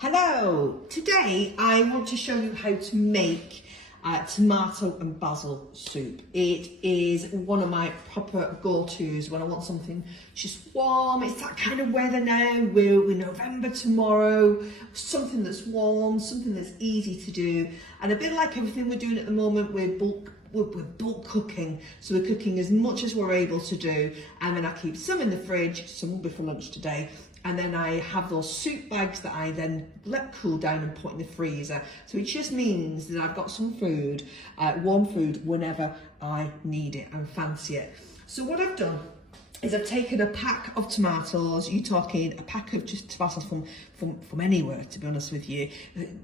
Hello, today I want to show you how to make tomato and basil soup. It is one of my proper go-tos when I want something just warm. It's that kind of weather now, we're November tomorrow, something that's warm, something that's easy to do. And a bit like everything we're doing at the moment, we're bulk cooking. So we're cooking as much as we're able to do. And then I keep some in the fridge, some will be for lunch today. And then I have those soup bags that I then let cool down and put in the freezer. So it just means that I've got some food, warm food, whenever I need it and fancy it. So what I've done is I've taken a pack of tomatoes. You're talking a pack of just tomatoes from anywhere, to be honest with you.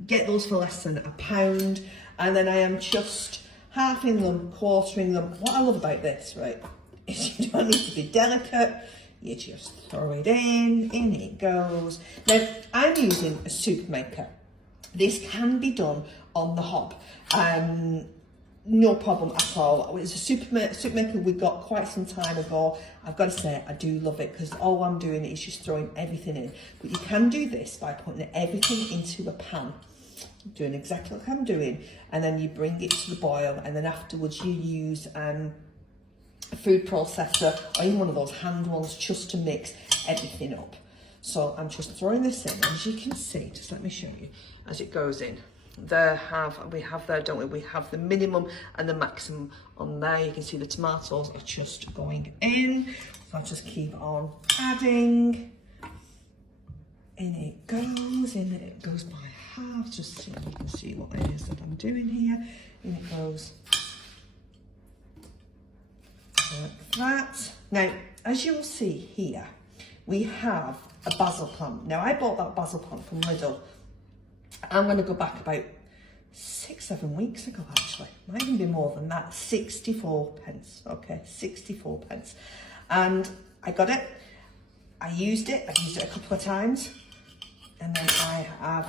Get those for less than £1. And then I am just halving them, quartering them. What I love about this, right, is you don't need to be delicate. You just throw it in it goes. Now, I'm using a soup maker. This can be done on the hob. No problem at all. It's a soup maker we got quite some time ago. I've got to say, I do love it because all I'm doing is just throwing everything in. But you can do this by putting everything into a pan. Doing exactly like I'm doing. And then you bring it to the boil. And then afterwards you use a food processor or even one of those hand ones just to mix everything up. So I'm just throwing this in, as you can see, just let me show you as it goes in. We have there, don't we? We have the minimum and the maximum on there. You can see the tomatoes are just going in. So I just keep on adding. In it goes by half, just so you can see what it is that I'm doing here. In it goes. Like that. Now, as you'll see here, we have a basil plant. Now, I bought that basil plant from Lidl. I'm going to go back about 6-7 weeks ago, actually. Might even be more than that. 64 pence. Okay, 64 pence. And I got it. I used it a couple of times. And then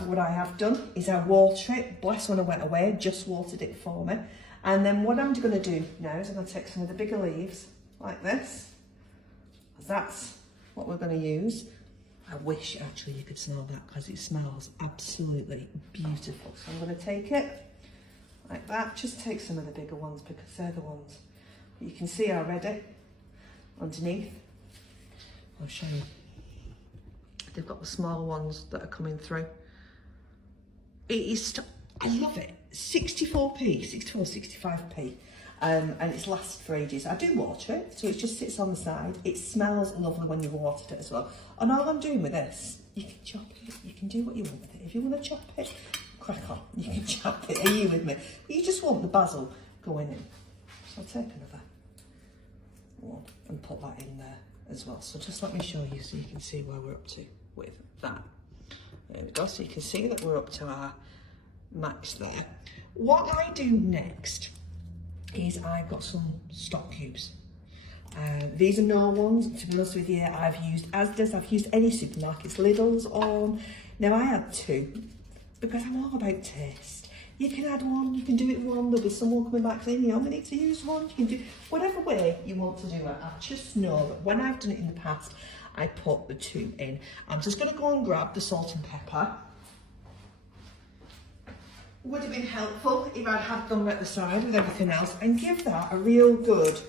what I have done is I water it. Bless when I went away, just watered it for me. And then what I'm going to do now is I'm going to take some of the bigger leaves, like this. That's what we're going to use. I wish actually you could smell that because it smells absolutely beautiful. So I'm going to take it like that. Just take some of the bigger ones because they're the ones that you can see already underneath. I'll show you. They've got the smaller ones that are coming through. I love it. 64p, 65p, and it's lasted for ages. I do water it, so it just sits on the side. It smells lovely when you've watered it as well. And all I'm doing with this, you can chop it, you can do what you want with it. If you want to chop it, crack on, you can chop it. Are you with me? But you just want the basil going in. So I'll take another one and put that in there as well. So just let me show you so you can see where we're up to with that. There we go, so you can see that we're up to our max there. What I do next is I've got some stock cubes. These are no ones, to be honest with you. I've used Asda's, I've used any supermarkets, Lidl's on. Now I had 2 because I'm all about taste. You can add 1, you can do it 1, there'll be someone coming back saying, you only need to use 1. You can do whatever way you want to do it. I just know that when I've done it in the past, I put the 2 in. I'm just going to go and grab the salt and pepper. Would have been helpful if I'd had them at the side with everything else and give that a real good.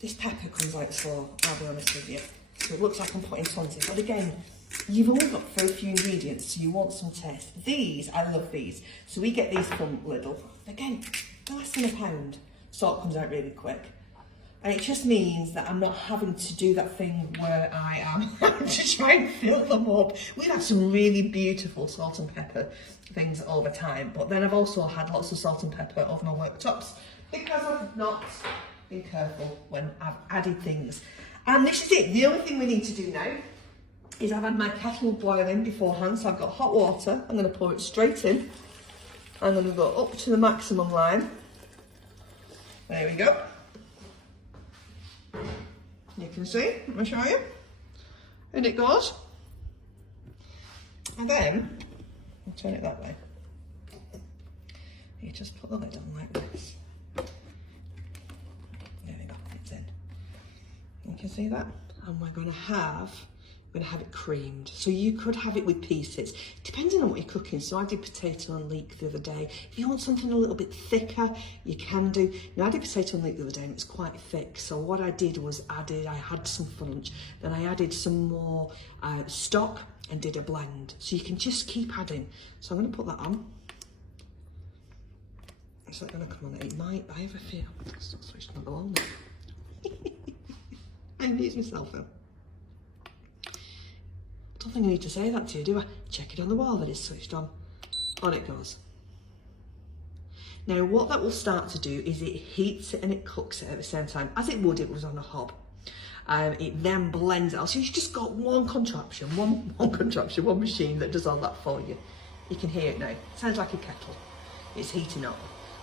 This pepper comes out slow, I'll be honest with you. So it looks like I'm putting tons in. But again, you've only got very few ingredients, so you want some taste. These, I love these. So we get these from Lidl. Again, they're less than £1. Salt comes out really quick. And it just means that I'm not having to do that thing where I am having to try and fill them up. We've had some really beautiful salt and pepper things over time, but then I've also had lots of salt and pepper over my worktops because I've not been careful when I've added things. And this is it. The only thing we need to do now is I've had my kettle boiling beforehand, so I've got hot water. I'm going to pour it straight in. I'm going to go up to the maximum line. There we go. You can see, let me show you. And it goes. And then, I'll turn it that way. You just put the lid on like this. There we go, it's in. You can see that? And we're going to have we're going to have it creamed. So you could have it with pieces, depending on what you're cooking. So I did potato and leek the other day. If you want something a little bit thicker, you can do. Now I did potato and leek the other day and it's quite thick. So what I did was I had some for lunch, then I added some more stock and did a blend. So you can just keep adding. So I'm going to put that on. It's not going to come on. It might, I have a fear. It's not switched on the wall now. I amuse myself though. I don't think I need to say that to you, do I? Check it on the wall that it's switched on. On it goes. Now what that will start to do is it heats it and it cooks it at the same time, as it would if it was on a hob. It then blends it out. So you've just got one contraption, one machine that does all that for you. You can hear it now. It sounds like a kettle. It's heating up.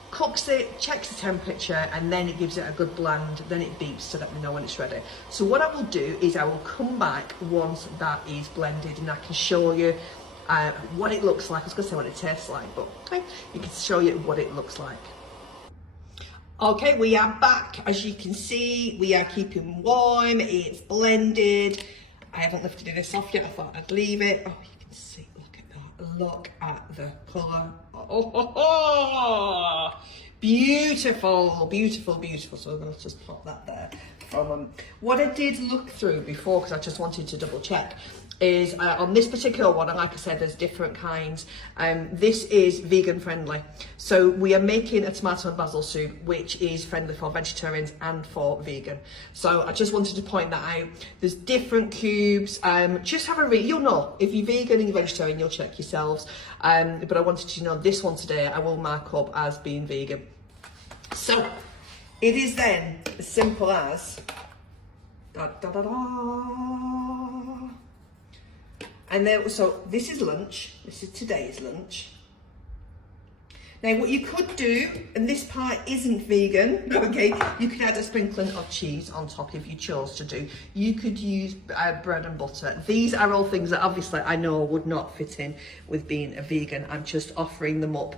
Cooks it, checks the temperature, and then it gives it a good blend. Then it beeps to let me know when it's ready. So what I will do is I will come back once that is blended and I can show you what it looks like. I was going to say what it tastes like, but okay, you can show you what it looks like. Okay, we are back. As you can see, we are keeping warm. It's blended. I haven't lifted this off yet. I thought I'd leave it. Oh, you can see, look at that. Look at the colour. Oh, beautiful, beautiful, beautiful. So I'm going to just pop that there. What I did look through before, because I just wanted to double check, is on this particular one, and like I said, there's different kinds. This is vegan friendly. So we are making a tomato and basil soup, which is friendly for vegetarians and for vegan. So I just wanted to point that out. There's different cubes. Just have a read. You'll know if you're vegan and you're vegetarian, you'll check yourselves. But I wanted to know this one today, I will mark up as being vegan. So it is then as simple as da da da da. And then, so this is lunch. This is today's lunch. Now, what you could do, and this part isn't vegan, okay, you could add a sprinkling of cheese on top if you chose to do. You could use bread and butter. These are all things that obviously I know would not fit in with being a vegan. I'm just offering them up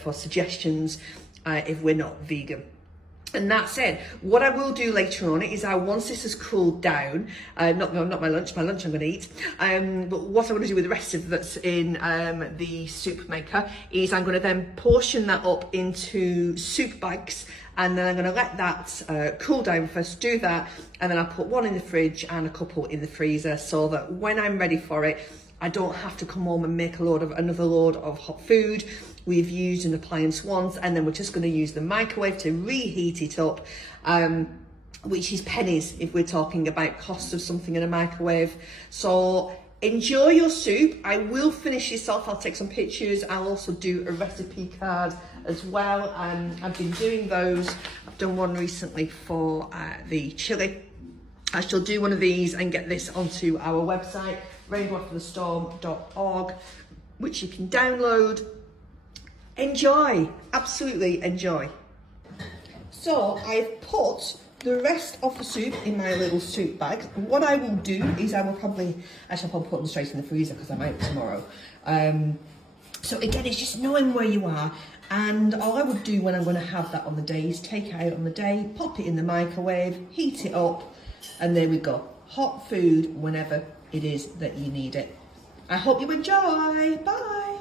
for suggestions if we're not vegan. And that said, what I will do later on is once this has cooled down, not my lunch I'm going to eat, but what I'm going to do with the rest of that's in the soup maker is I'm going to then portion that up into soup bags, and then I'm going to let that cool down first, do that, and then I'll put one in the fridge and a couple in the freezer so that when I'm ready for it, I don't have to come home and make another load of hot food. We've used an appliance once, and then we're just going to use the microwave to reheat it up, which is pennies if we're talking about cost of something in a microwave. So enjoy your soup. I will finish this off. I'll take some pictures. I'll also do a recipe card as well. I've been doing those. I've done one recently for the chilli. I shall do one of these and get this onto our website, rainbowafterthestorm.org, which you can download. Enjoy, absolutely enjoy. So I've put the rest of the soup in my little soup bag. What I will do is I'll probably put them straight in the freezer because I'm out tomorrow. So again, it's just knowing where you are. And all I would do when I'm going to have that on the day is take it out on the day, pop it in the microwave, heat it up, and there we go. Hot food whenever it is that you need it. I hope you enjoy. Bye.